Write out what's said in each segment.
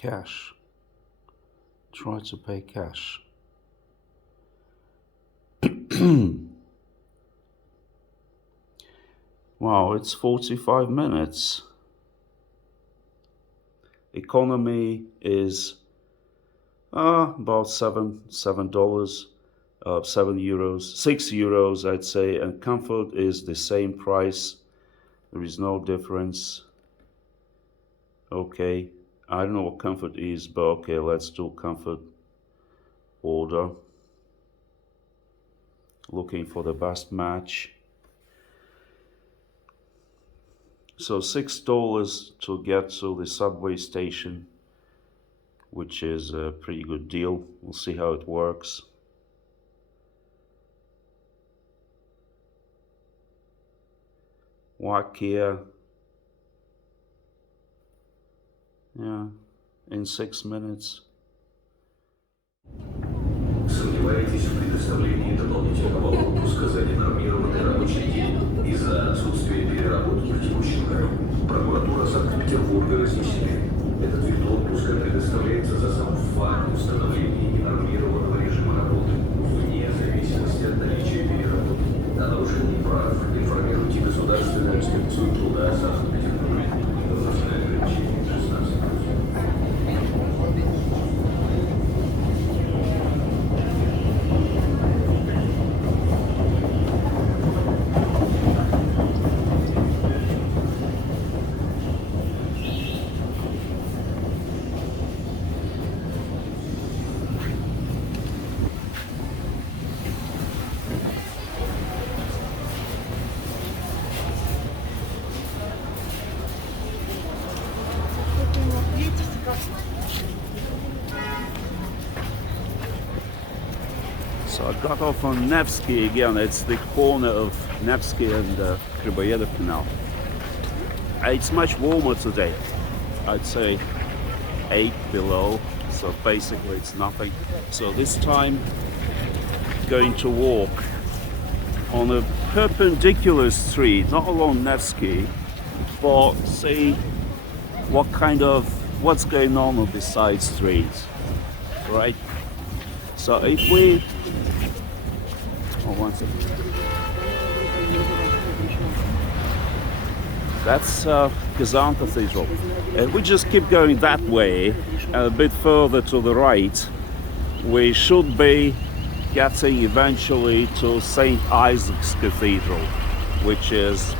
Cash. Try to pay cash. Wow, it's 45 minutes. Economy is about $7, €7, €6, I'd say, and comfort is the same price. There is no difference. Okay, I don't know what comfort is, but okay, let's do comfort order. Looking for the best match. So $6 to get to the subway station, which is a pretty good deal. We'll see how it works. Wakia. Yeah, in 6 minutes. Сомневаетесь в предоставлении дополнительного отпуска за ненормированный рабочий день из-за отсутствия переработки в текущем году? Прокуратура Санкт-Петербурга разъяснила. Этот вид отпуска предоставляется за сам факт установления ненормированного режима работы, вне зависимости от наличия переработки. О нарушении прав информируйте Государственную инспекцию труда Санкт-Петербурга. Возрастное ограничение 16 лет. So I got off on Nevsky again. It's the corner of Nevsky and Griboyev Canal. It's much warmer today. I'd say 8 below, so basically it's nothing. So this time going to walk on a perpendicular street, not along Nevsky, but see what's going on the side streets, right? So if we one second. That's Kazan Cathedral. And we just keep going that way, and a bit further to the right, we should be getting eventually to St. Isaac's Cathedral, which is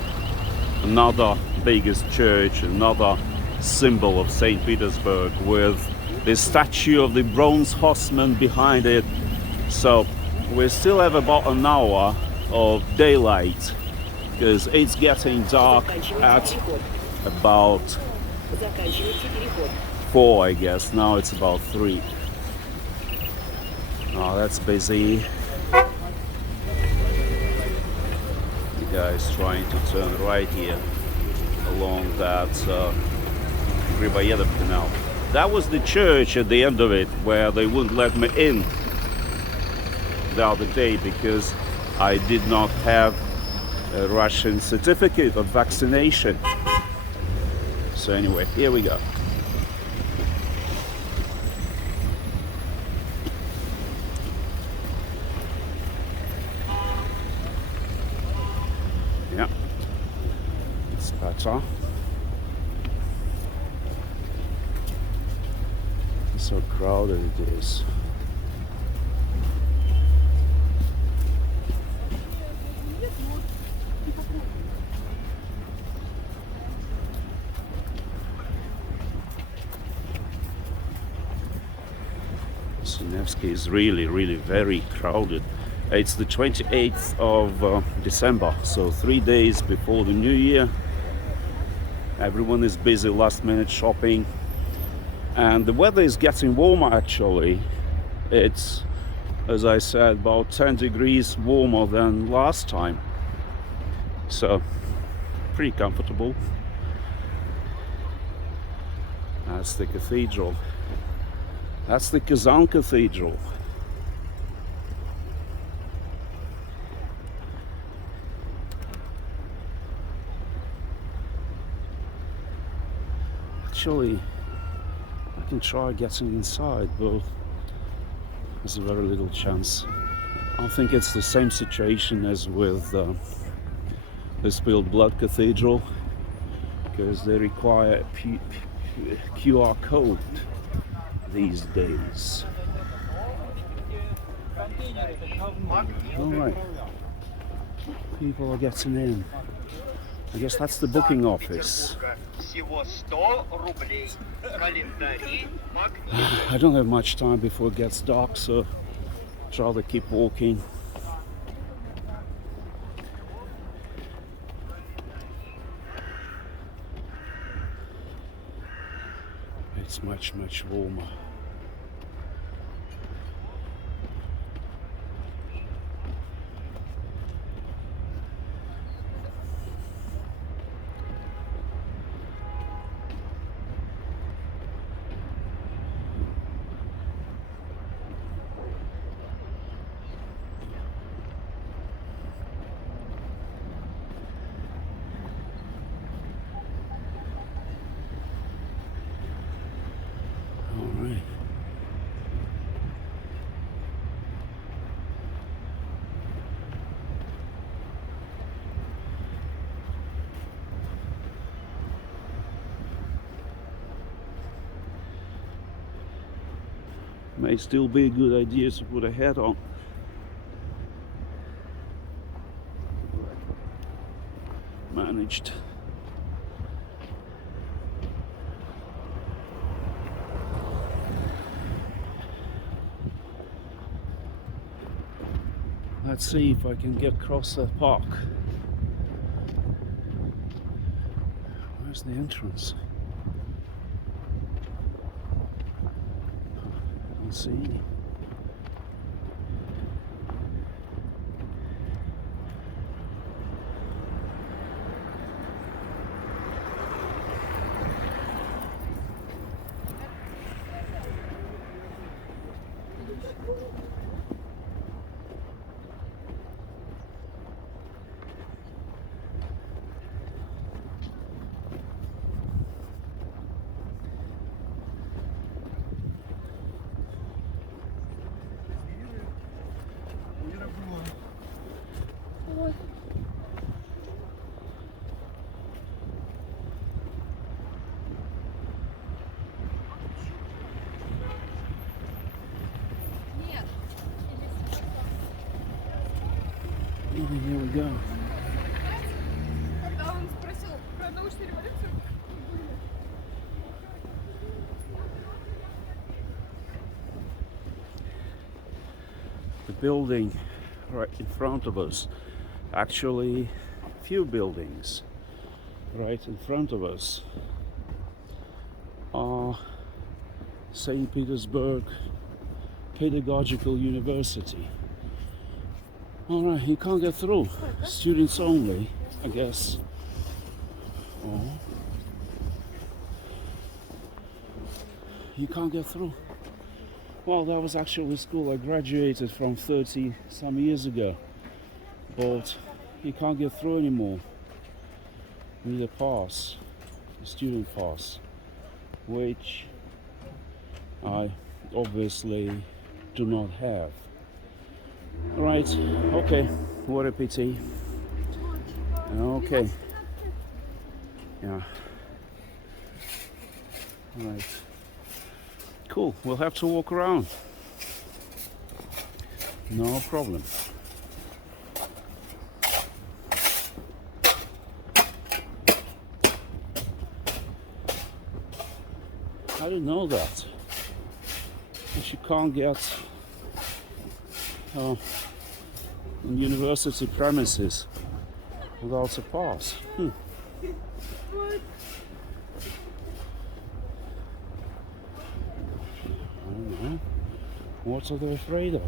another biggest church, another symbol of St. Petersburg, with the statue of the bronze horseman behind it. So we still have about an hour of daylight, because it's getting dark at about 4, I guess. Now it's about 3. Oh, that's busy. The guy's trying to turn right here along that Griboyev Canal. That was the church at the end of it where they wouldn't let me in the other day because I did not have a Russian certificate of vaccination. So anyway, here we go. Yeah, it's better. So crowded it is. So Nevsky is really very crowded. It's the 28th of December, so 3 days before the New Year. Everyone is busy last minute shopping. And the weather is getting warmer actually. It's, as I said, about 10 degrees warmer than last time. So, pretty comfortable. That's the cathedral. That's the Kazan Cathedral. Actually, can try getting inside, but there's a very little chance. I think it's the same situation as with the Spilled Blood Cathedral, because they require a QR code these days. Alright, people are getting in. I guess that's the booking office. I don't have much time before it gets dark, so I'd rather keep walking. It's much warmer. May still be a good idea to put a hat on. Managed. Let's see if I can get across the park. Where's the entrance? I don't see any. Here we go. The building right in front of us, actually a few buildings right in front of us are St. Petersburg Pedagogical University. Alright, you can't get through. Students only, I guess. Oh. You can't get through. Well, that was actually the school I graduated from 30 some years ago. But you can't get through anymore. You need a pass, a student pass, which I obviously do not have. Right, okay, what a pity. Okay. Yeah. Right. Cool, we'll have to walk around. No problem. I didn't know that. If you can't get on university premises without a pass. I don't know. What are they afraid of?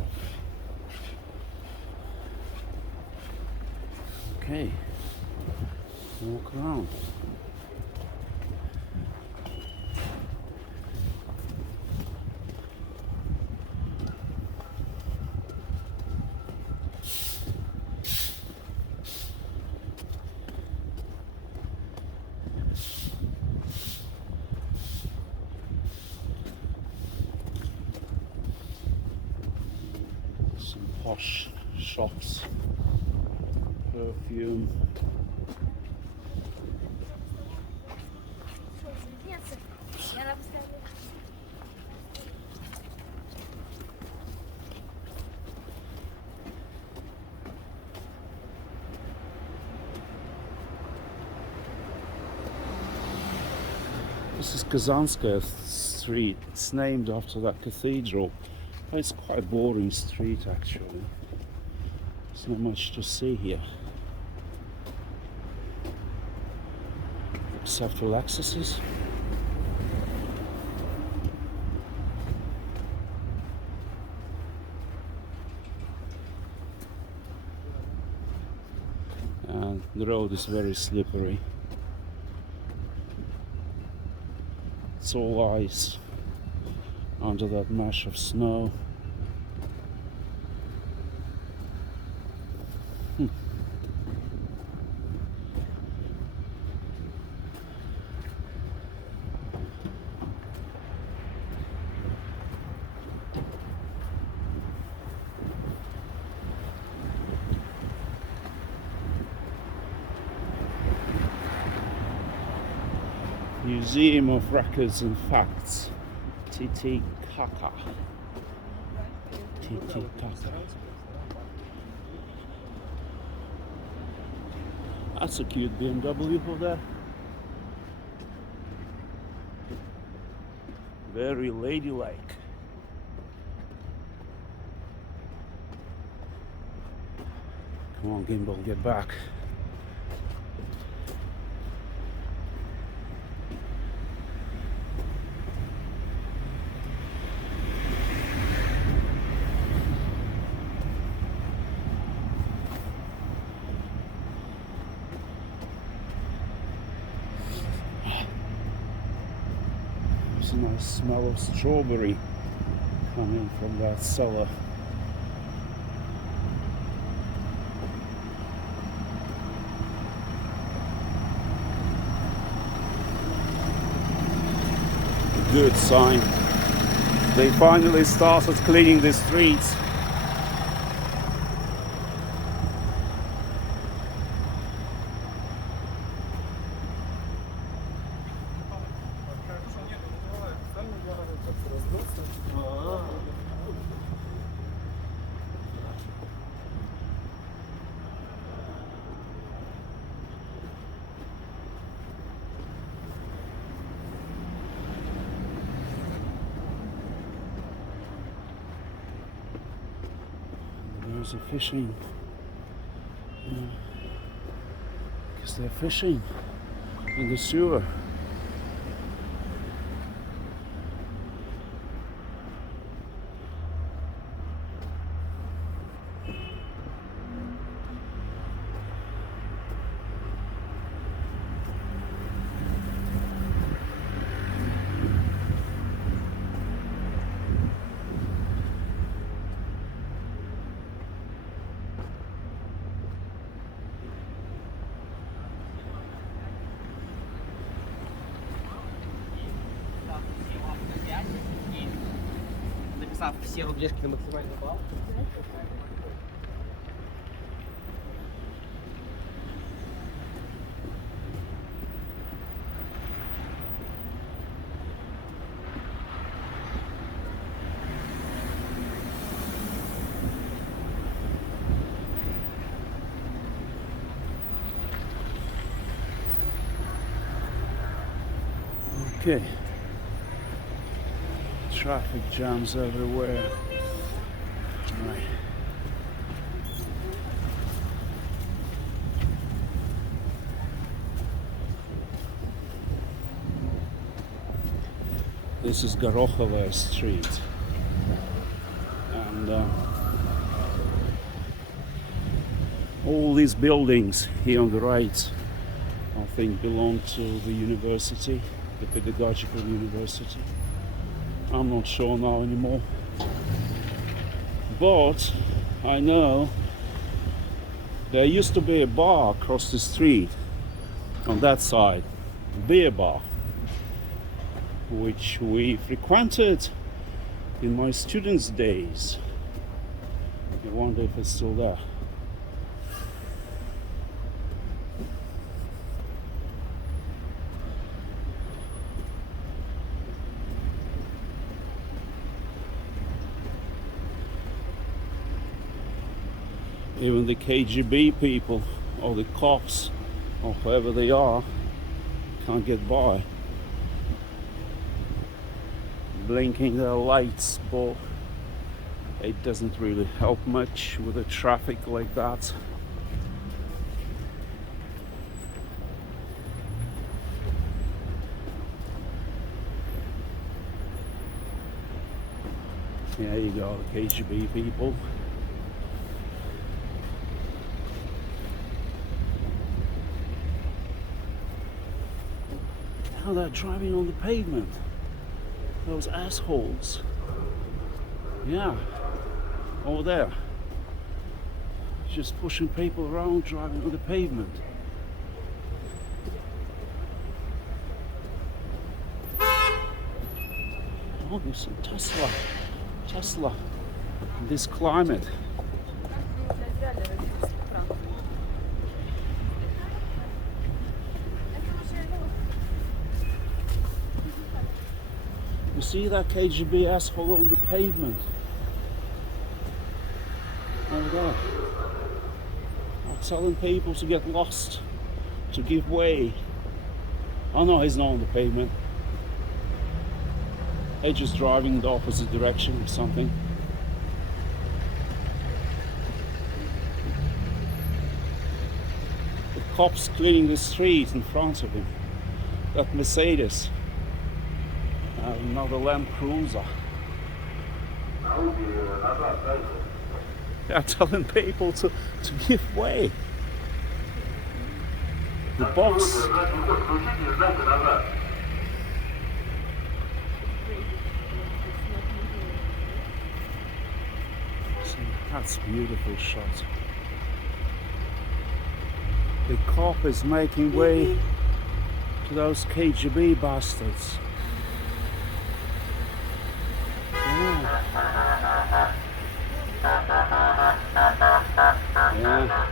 Okay. Walk around. posh shops, perfume. This is Kazanskirth Street. It's named after that cathedral. It's quite a boring street actually. There's not much to see here. Except for Lexuses. And the road is very slippery. It's all ice under that mesh of snow. Museum of Records and Facts, Titicaca. That's a cute BMW over there. Very ladylike. Come on, Gimbal, get back. There's a nice smell of strawberry coming from that cellar. Good sign. They finally started cleaning the streets. There's a fishing, because they're fishing in the sewer. Все рубежки на максимальный балл. Okay. Traffic jams everywhere. Right. This is Gorokhovaya Street, and all these buildings here on the right, I think, belong to the university, the pedagogical university. I'm not sure now anymore, but I know there used to be a bar across the street on that side, beer bar, which we frequented in my students' days. I wonder if it's still there. Even the KGB people or the cops or whoever they are can't get by. Blinking their lights, but it doesn't really help much with the traffic like that. There you go, the KGB people. Now they're driving on the pavement. Those assholes. Yeah, over there. Just pushing people around, driving on the pavement. Oh, there's some Tesla. In this climate. You see that KGB asshole on the pavement? Over there. Telling people to get lost, to give way. Oh no, he's not on the pavement. He's just driving in the opposite direction or something. The cops cleaning the street in front of him. That Mercedes. Another Land Cruiser. They're telling people to give way. The boss. That's a beautiful shot. The cop is making way to those KGB bastards. Yeah.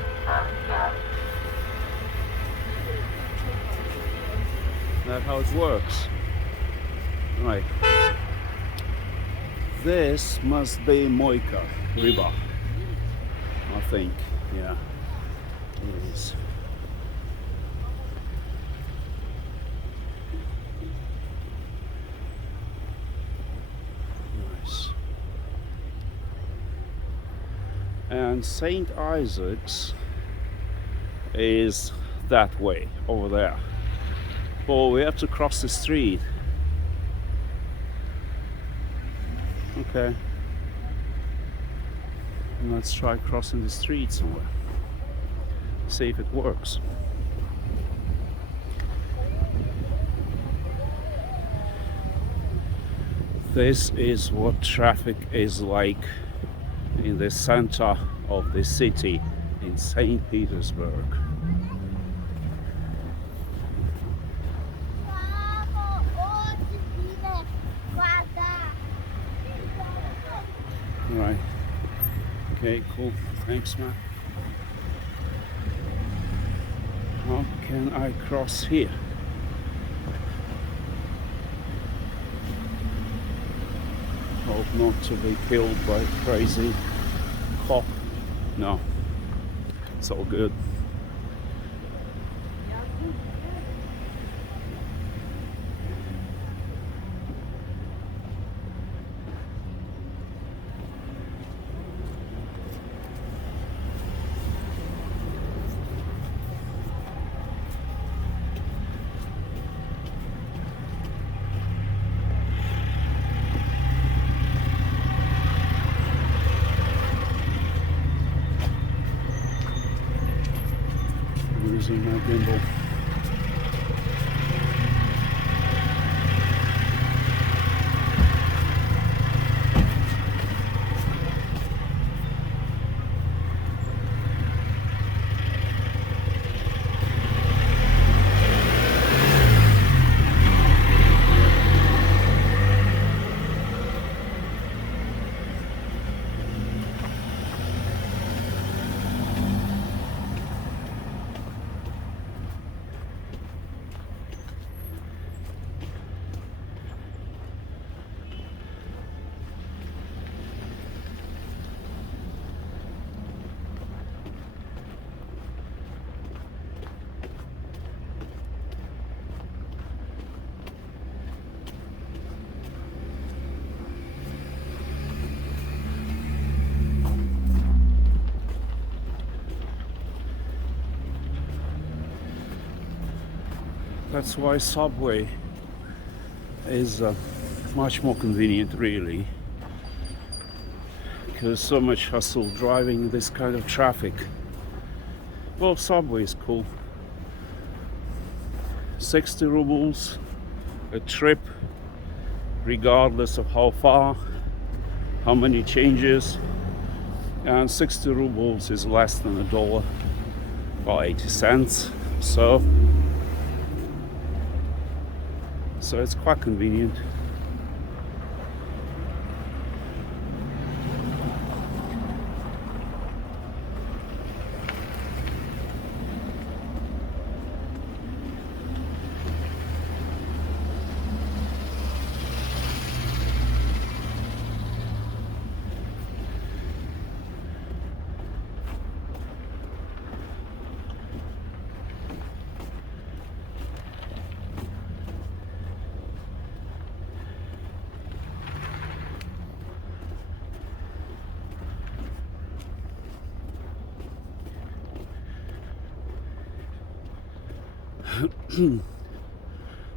That's how it works. Right. This must be Moyka River. I think. Yeah. It is. Nice. And St. Isaac's is that way, over there. But we have to cross the street. Okay. Let's try crossing the street somewhere. See if it works. This is what traffic is like in the center of the city in St. Petersburg. Right. Okay, cool. Thanks, man. How can I cross here? Hope not to be killed by a crazy cop. No. It's all good. Losing my gimbal. That's why subway is much more convenient, really, because so much hustle driving in this kind of traffic. Well, subway is cool. 60 rubles a trip, regardless of how far, how many changes, and 60 rubles is less than $1, about 80 cents. So it's quite convenient.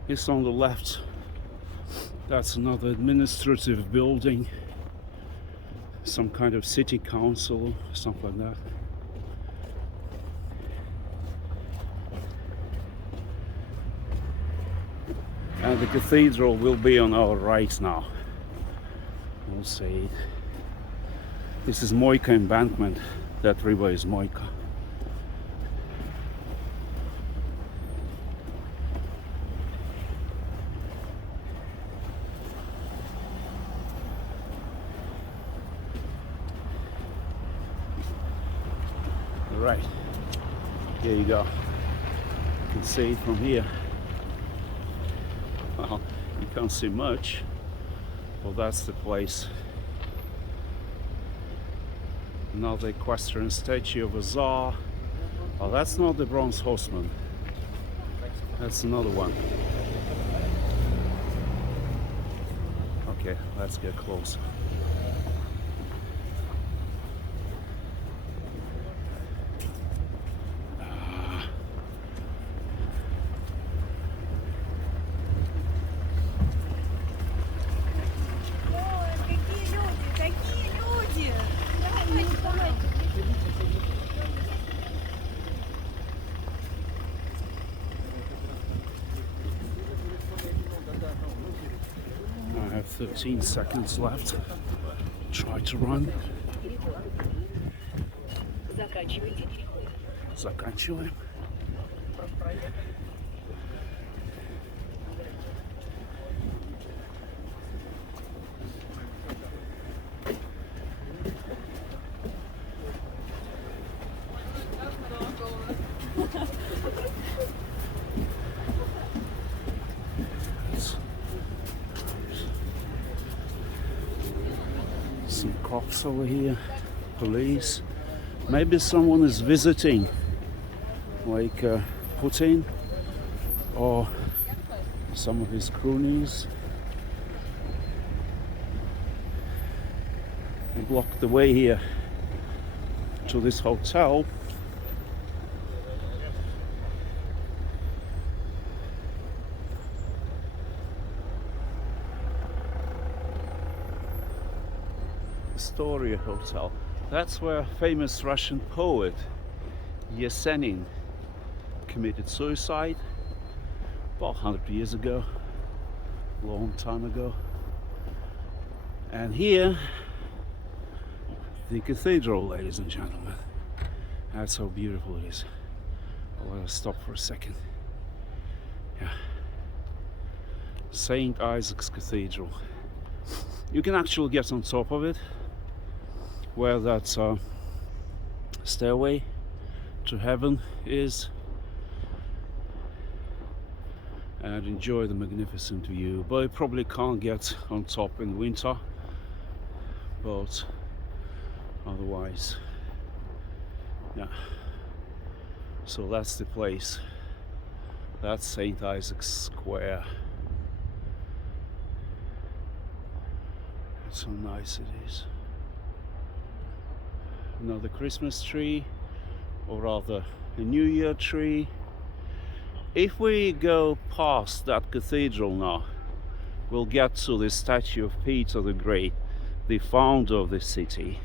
It's on the left. That's another administrative building, some kind of city council, something like that. And the cathedral will be on our right now. We'll see. This is Moyka Embankment. That river is Moyka. Right, here you go. You can see it from here. Well, you can't see much. Well, that's the place. Another equestrian statue of a Tsar. Oh, that's not the bronze horseman. That's another one. Okay, let's get closer. I have 13 seconds left. Try to run. Заканчиваем. Some cops over here, police. Maybe someone is visiting, like Putin or some of his cronies. They blocked the way here to this hotel. Astoria Hotel. That's where famous Russian poet Yesenin committed suicide about 100 years ago, a long time ago. And here, the cathedral, ladies and gentlemen. That's how beautiful it is. I'll let us stop for a second. Yeah. St. Isaac's Cathedral. You can actually get on top of it, where that stairway to heaven is, and enjoy the magnificent view. But you probably can't get on top in winter, but otherwise, yeah. So that's the place. That's St. Isaac's Square. That's how nice it is. Another Christmas tree, or rather a New Year tree, If we go past that cathedral now, we'll get to the statue of Peter the Great, the founder of the city.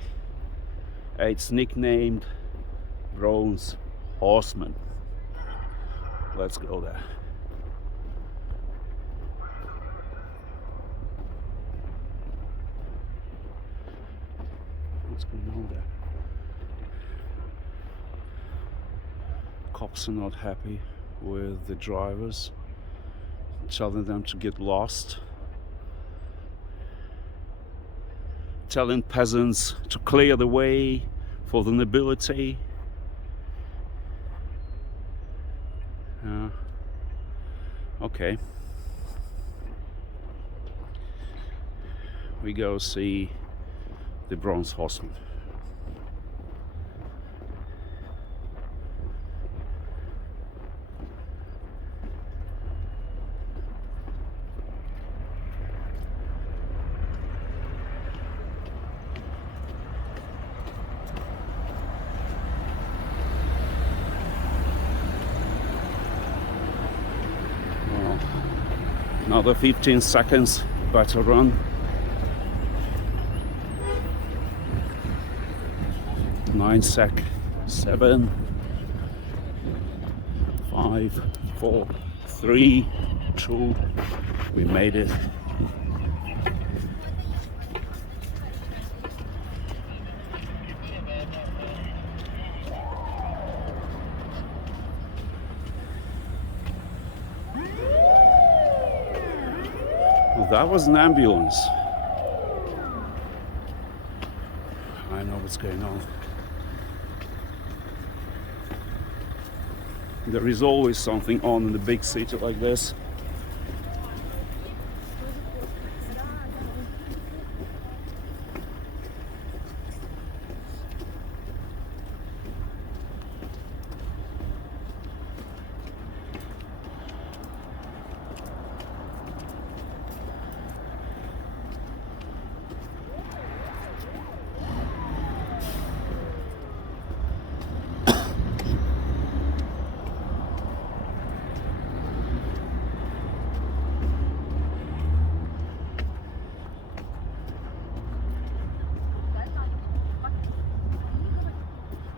It's nicknamed Bronze Horseman. Let's go there. What's going on there? Cops are not happy with the drivers, telling them to get lost, telling peasants to clear the way for the nobility. Okay, we go see the Bronze Horseman. Another 15 seconds, better run. 9 sec, 7, 5, 4, 3, 2, we made it. Well, that was an ambulance. I know what's going on. There is always something on in the big city like this.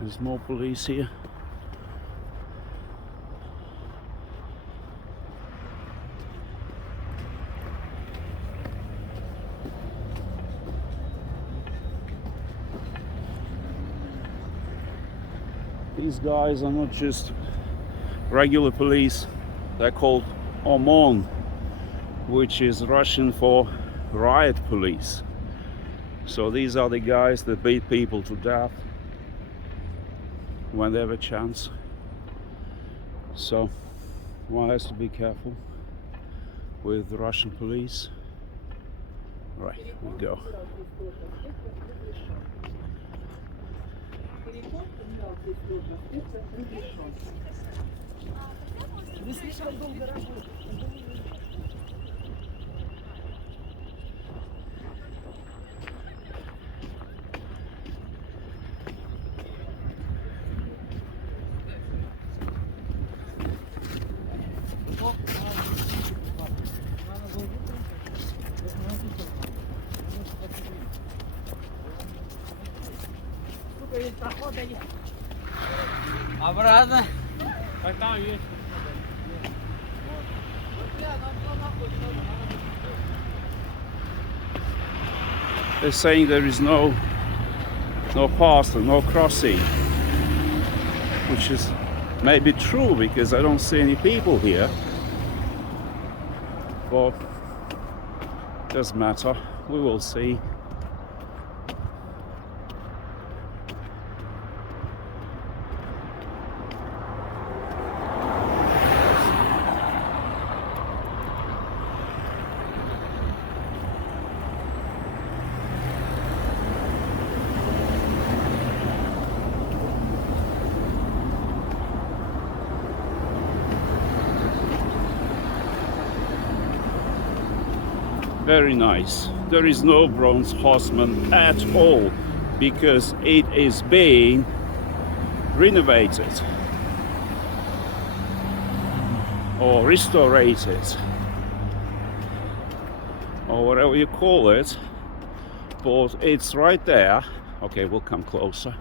There's more police here. These guys are not just regular police, they're called OMON, which is Russian for riot police. So these are the guys that beat people to death when they have a chance. So one has to be careful with the Russian police. Right, we go. Обратно. Так там есть. They're saying there is no path and no crossing, which is maybe true because I don't see any people here, but doesn't matter, we will see. Very nice. There is no Bronze Horseman at all because it is being renovated. or restorated, or whatever you call it, but it's right there. Okay, we'll come closer.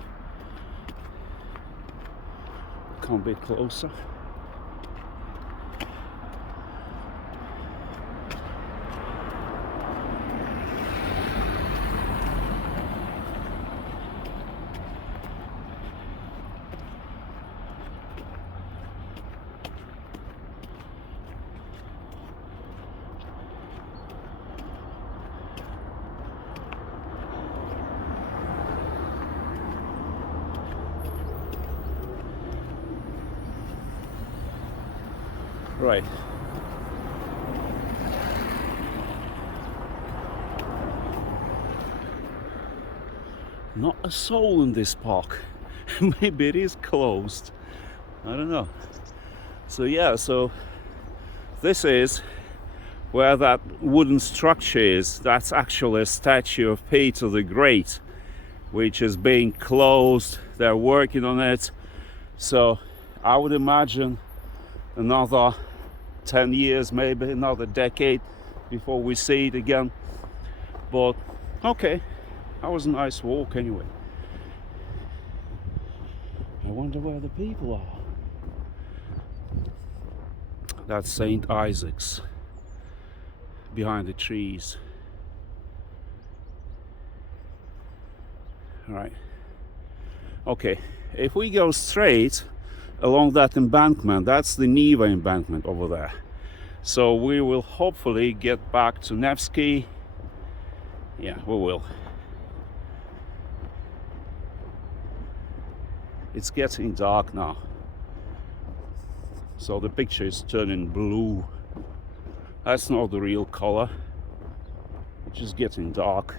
Come a bit closer. Right. Not a soul in this park. Maybe it is closed. I don't know. So yeah, so this is where that wooden structure is. That's actually a statue of Peter the Great, which is being closed. They're working on it. So I would imagine another 10 years, maybe another decade before we see it again. But okay, that was a nice walk anyway. I wonder where the people are. That's St. Isaac's behind the trees. All right. Okay, if we go straight along that embankment, that's the Neva embankment over there. So we will hopefully get back to Nevsky. Yeah, we will. It's getting dark now, so the picture is turning blue. That's not the real color. It's just getting dark.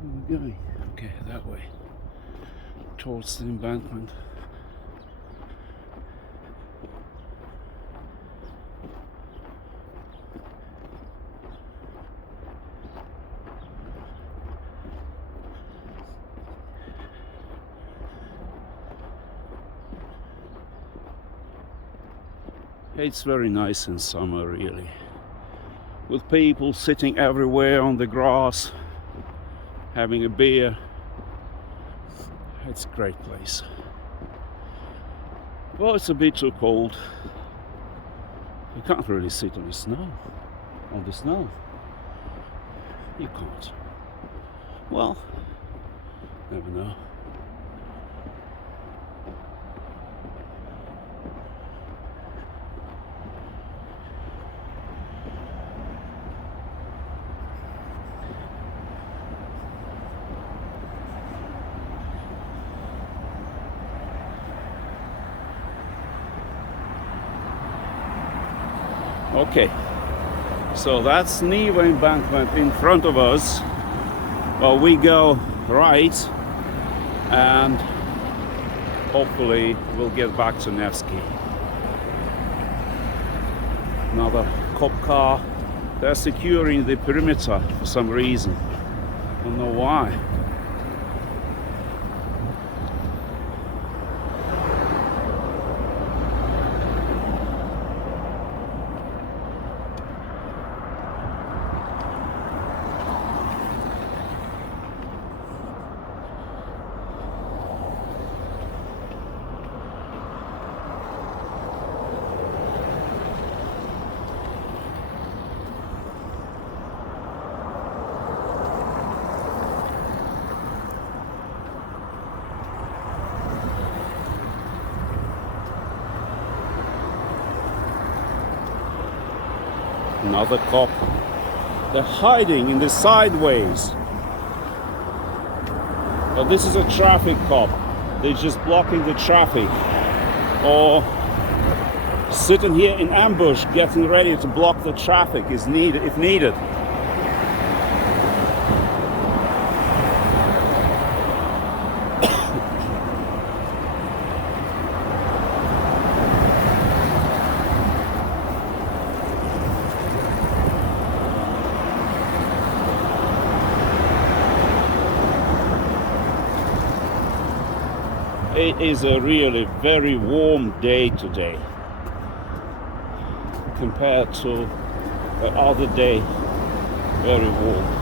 Where are we going? Okay, that way. Towards the embankment. It's very nice in summer, really, with people sitting everywhere on the grass, having a beer. It's a great place. Well, it's a bit too cold. You can't really sit on the snow. On the snow. You can't. Well, never know. Okay, so that's Neva embankment in front of us. Well, we go right and hopefully we'll get back to Nevsky. Another cop car. They're securing the perimeter for some reason. I don't know why. Another cop. They're hiding in the sideways. But this is a traffic cop. They're just blocking the traffic. Or sitting here in ambush, getting ready to block the traffic if needed. It is a really very warm day today compared to the other day, very warm.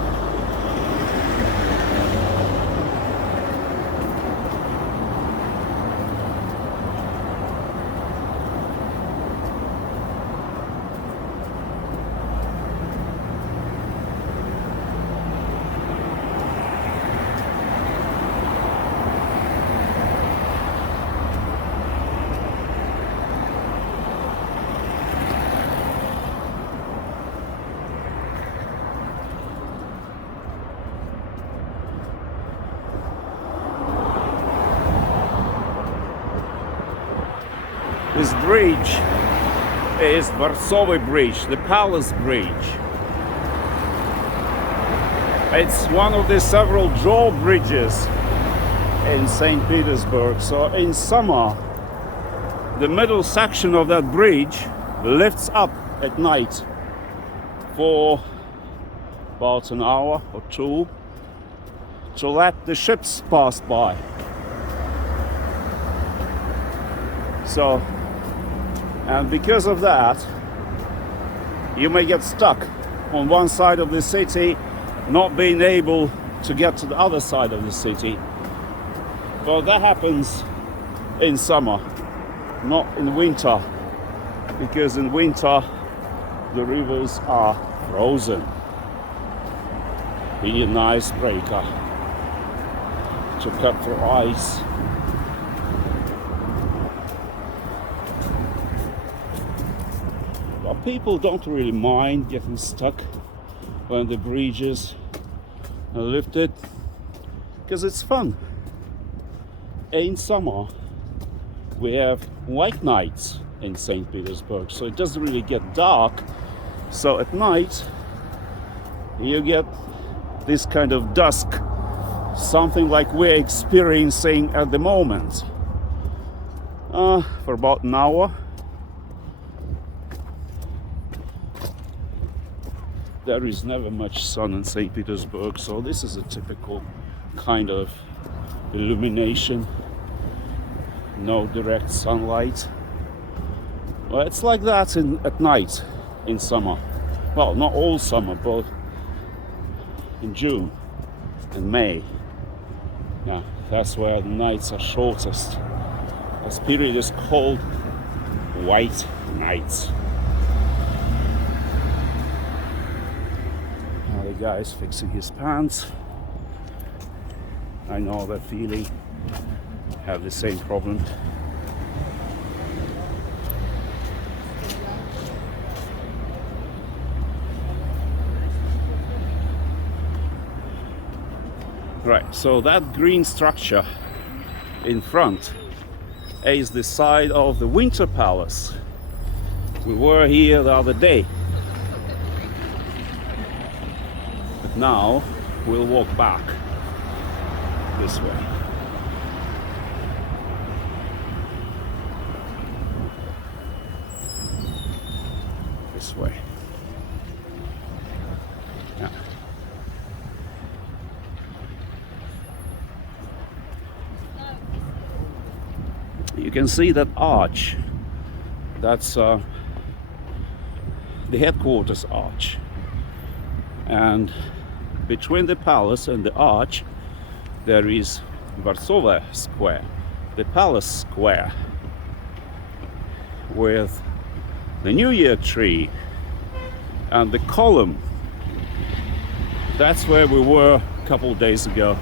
This bridge is Versover Bridge, the Palace Bridge. It's one of the several drawbridges in St. Petersburg. So in summer, the middle section of that bridge lifts up at night for about an hour or two to let the ships pass by. So, and because of that, you may get stuck on one side of the city, not being able to get to the other side of the city. But that happens in summer, not in winter, because in winter the rivers are frozen. Be a nice breaker to cut through ice. But people don't really mind getting stuck when the bridges are lifted, because it's fun. In summer we have white nights in St. Petersburg, so it doesn't really get dark. So at night you get this kind of dusk, something like we're experiencing at the moment. For about an hour. There is never much sun in St. Petersburg, so this is a typical kind of illumination. No direct sunlight. Well, it's like that at night in summer. Well, not all summer, but in June and May. Yeah, that's where the nights are shortest. This period is called white nights. Now the guy is fixing his pants. I know that feeling. Have the same problem. Right, so that green structure in front is the side of the Winter Palace. We were here the other day. But now we'll walk back this way. This way. Yeah. You can see that arch. That's the headquarters arch. And between the palace and the arch, there is Versover Square, the palace square, with the New Year tree and the column. That's where we were a couple of days ago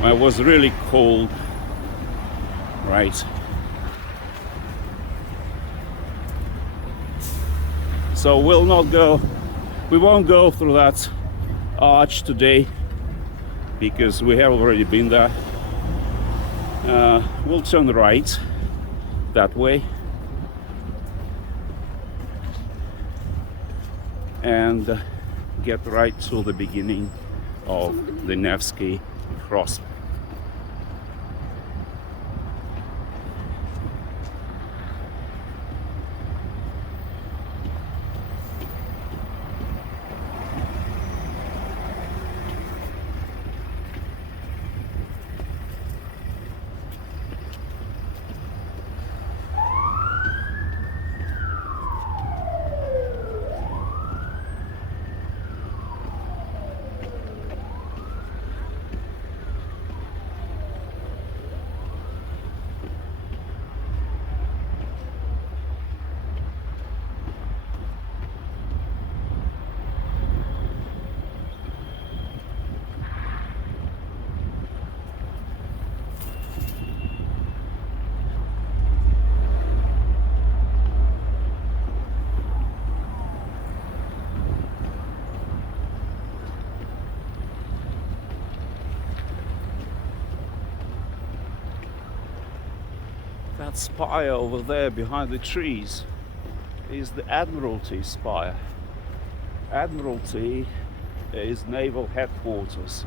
when it was really cold. Right. So we'll not go We won't go through that arch today because we have already been there. We'll turn right that way and get right to the beginning of the Nevsky cross. That spire over there behind the trees is the Admiralty spire. Admiralty is naval headquarters.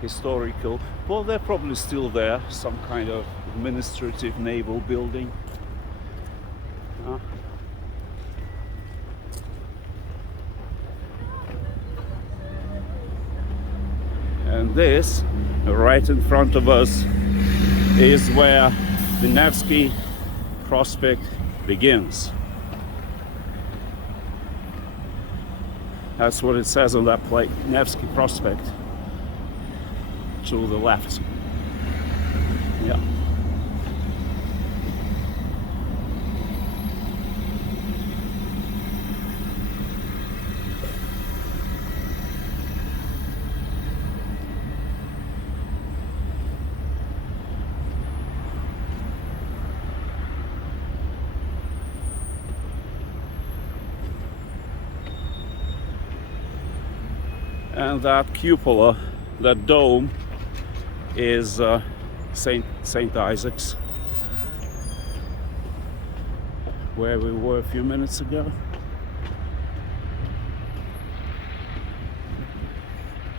Historical. Well, they're probably still there, some kind of administrative naval building. And this, right in front of us, is where the Nevsky Prospect begins. That's what it says on that plate, Nevsky Prospect, to the left. Yeah. And that cupola, that dome, is Saint Isaac's, where we were a few minutes ago.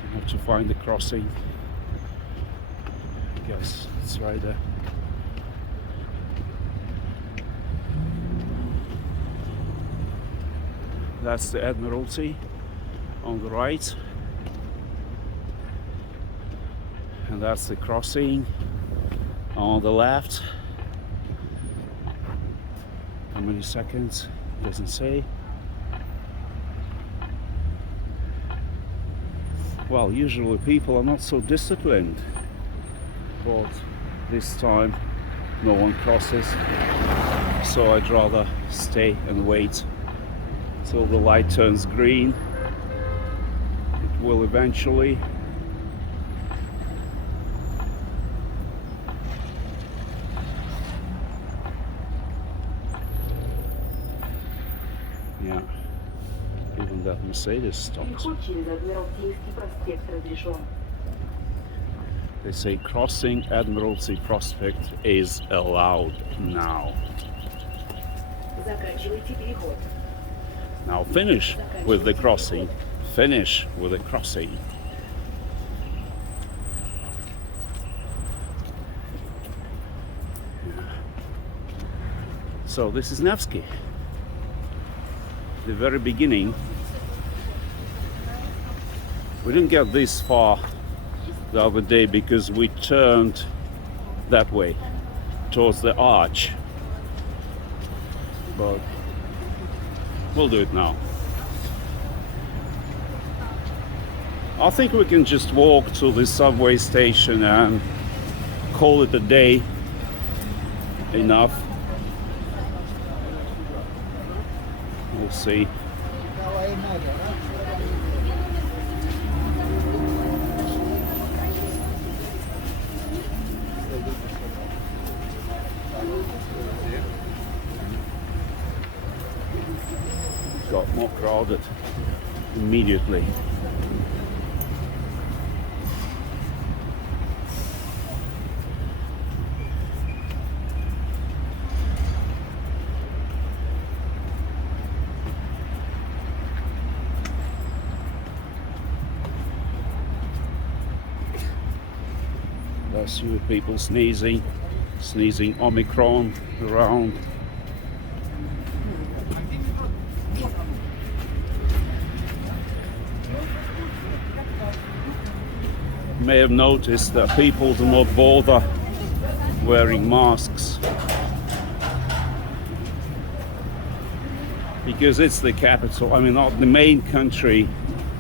I have to find the crossing. I guess it's right there. That's the Admiralty on the right. And that's the crossing on the left. How many seconds? Doesn't say. Well, usually people are not so disciplined, but this time no one crosses, so I'd rather stay and wait till the light turns green. It will eventually. Yeah, even that Mercedes stopped. They say crossing Admiralty Prospect is allowed now. Now finish with the crossing. Finish with the crossing. Yeah. So this is Nevsky. The very beginning. We didn't get this far the other day because we turned that way towards the arch, but we'll do it now. I think we can just walk to the subway station and call it a day. Enough. We'll see. got more crowded immediately. I see people sneezing Omicron around. You may have noticed that people do not bother wearing masks because it's the capital, I mean not the main country,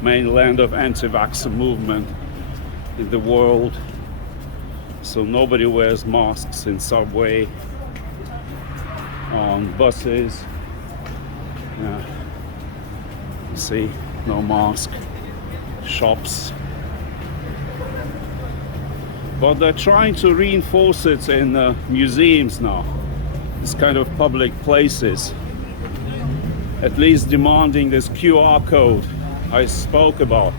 main land of anti-vaxxer movement in the world. So nobody wears masks in subway, on buses. Yeah. You see, no mask. Shops. But they're trying to reinforce it in museums now. It's kind of public places. At least demanding this QR code I spoke about.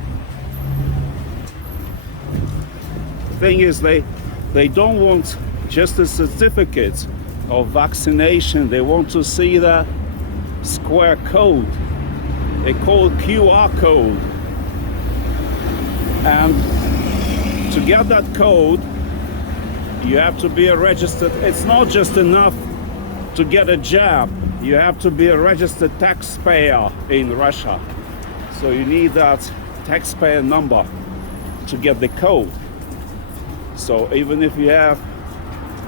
The thing is, they don't want just a certificate of vaccination. They want to see that square code. They call it QR code. And to get that code, you have to be a registered. It's not just enough to get a jab. You have to be a registered taxpayer in Russia. So you need that taxpayer number to get the code. So even if you have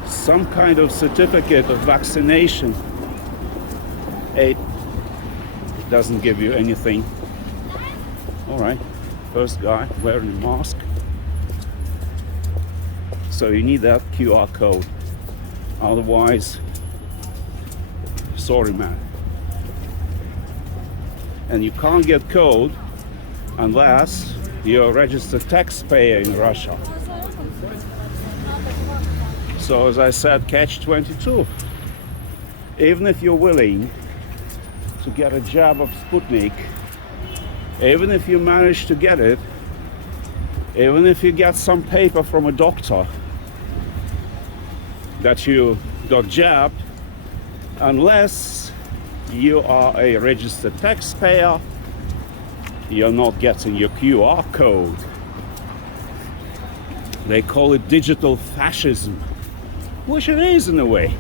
some kind of certificate of vaccination, it doesn't give you anything. All right, first guy wearing a mask. So you need that QR code. Otherwise, sorry man. And you can't get code unless you're a registered taxpayer in Russia. So as I said, catch-22. Even if you're willing to get a jab of Sputnik, even if you manage to get it, even if you get some paper from a doctor that you got jabbed, unless you are a registered taxpayer, you're not getting your QR code. They call it digital fascism, which it is in a way.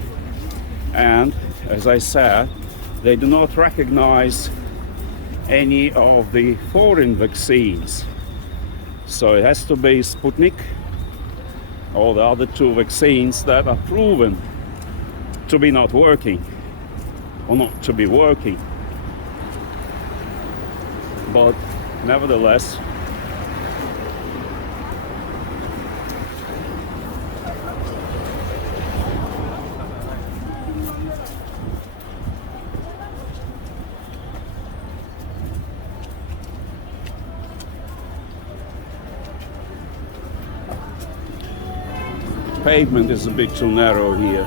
And as I said, they do not recognize any of the foreign vaccines. So it has to be Sputnik or the other two vaccines that are proven to be not working or not to be working. But nevertheless, pavement is a bit too narrow here.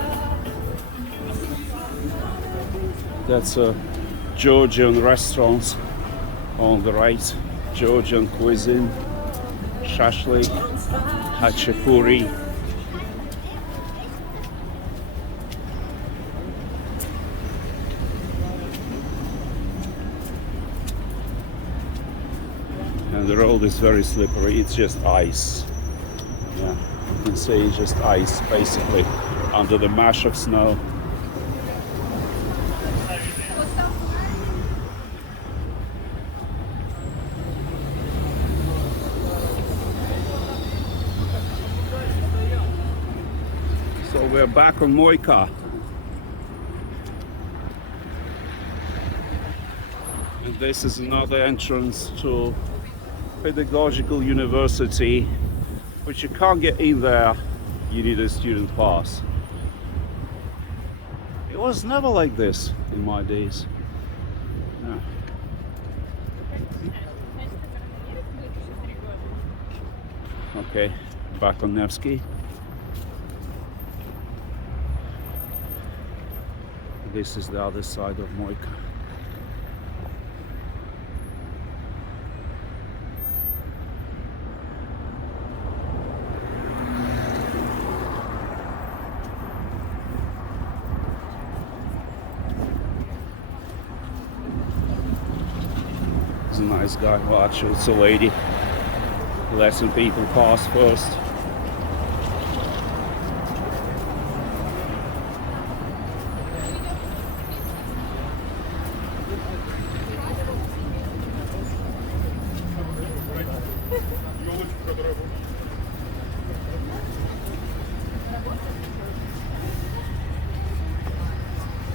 That's a Georgian restaurants on the right. Georgian cuisine, shashlik, hachapuri. And the road is very slippery, it's just ice. Yeah, you can see it's just ice basically under the mash of snow. So we're back on Moyka. And this is another entrance to Pedagogical University, but you can't get in there, you need a student pass. It was never like this in my days. Yeah. Okay, back on Nevsky. This is the other side of Moyka. a nice guy. Well, actually, it's a lady letting people pass first.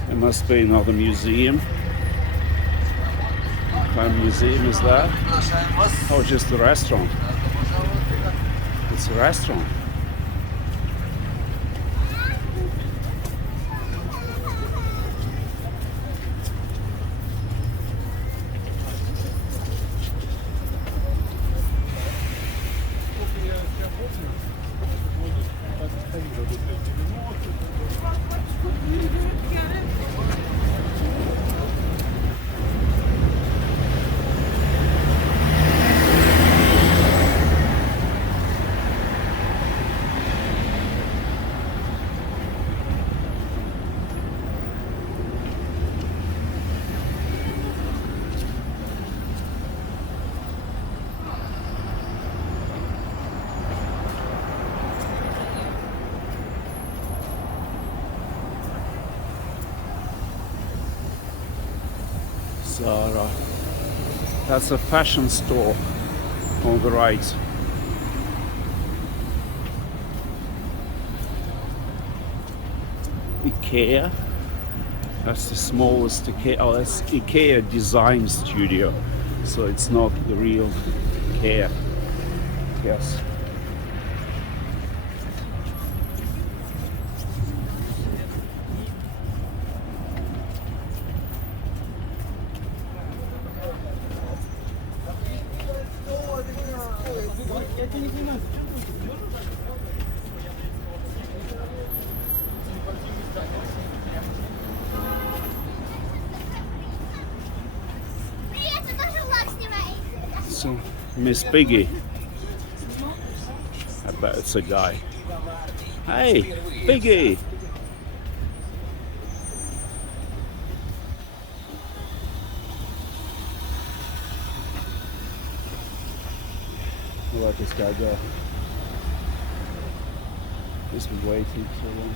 There must be another museum. What kind of museum is that? Oh, just a restaurant. It's a restaurant. Zara. That's a fashion store on the right. IKEA. That's the smallest IKEA. Oh, that's IKEA Design Studio. So it's not the real IKEA. Yes. So, Miss Piggy. I bet it's a guy. Hey, Piggy! I'll let this guy go. He's been waiting so long.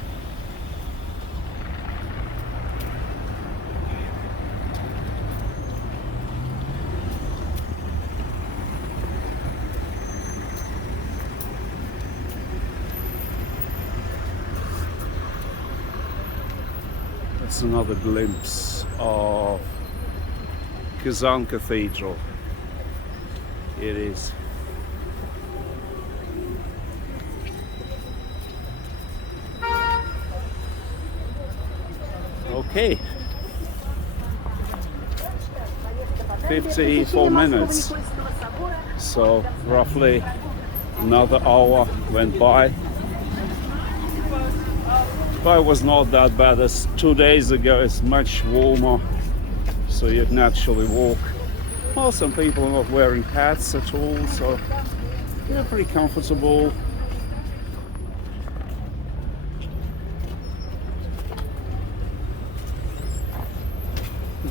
That's another glimpse of Kazan Cathedral. It is. Okay. 54 minutes. So roughly another hour went by. But it was not that bad as 2 days ago. It's much warmer, so you can actually walk. Well, some people are not wearing hats at all, so they're pretty comfortable.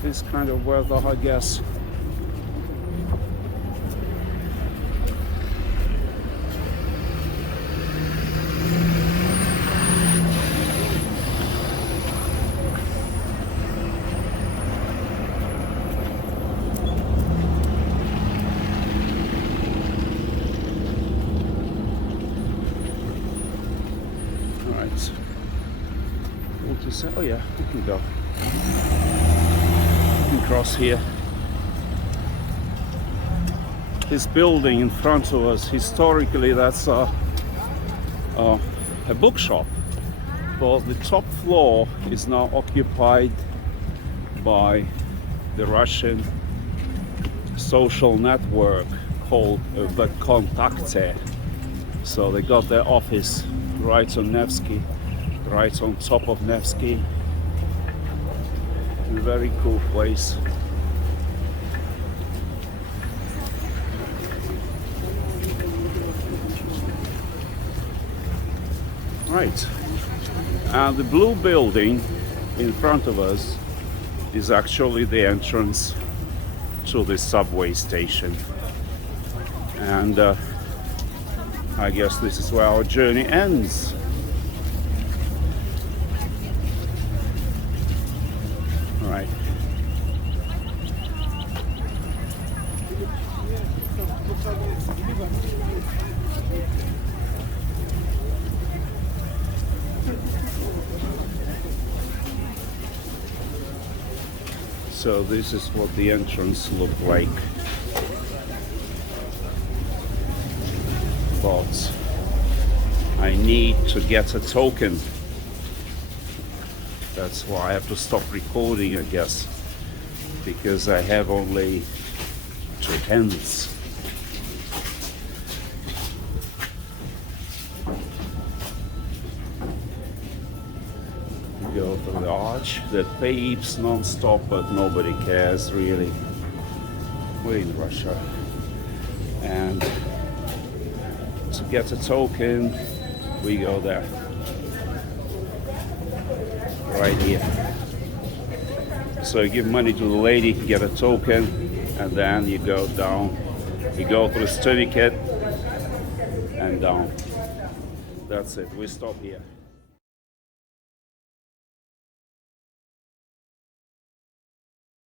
This kind of weather, I guess. Oh yeah, we can go. We can cross here. This building in front of us, historically that's a bookshop. But the top floor is now occupied by the Russian social network called the Kontakte. So they got their office right on Nevsky. Right on top of Nevsky. A very cool place. Right. And the blue building in front of us is actually the entrance to the subway station. And I guess this is where our journey ends. All right. So this is what the entrance looked like. But I need to get a token. That's why I have to stop recording, I guess, because I have only 2 pence. Go through the arch that beeps non-stop, but nobody cares really. We're in Russia. And to get a token, we go there. Right here. So you give money to the lady, get a token, and then you go down. You go through the tourniquet and down. That's it. We stop here.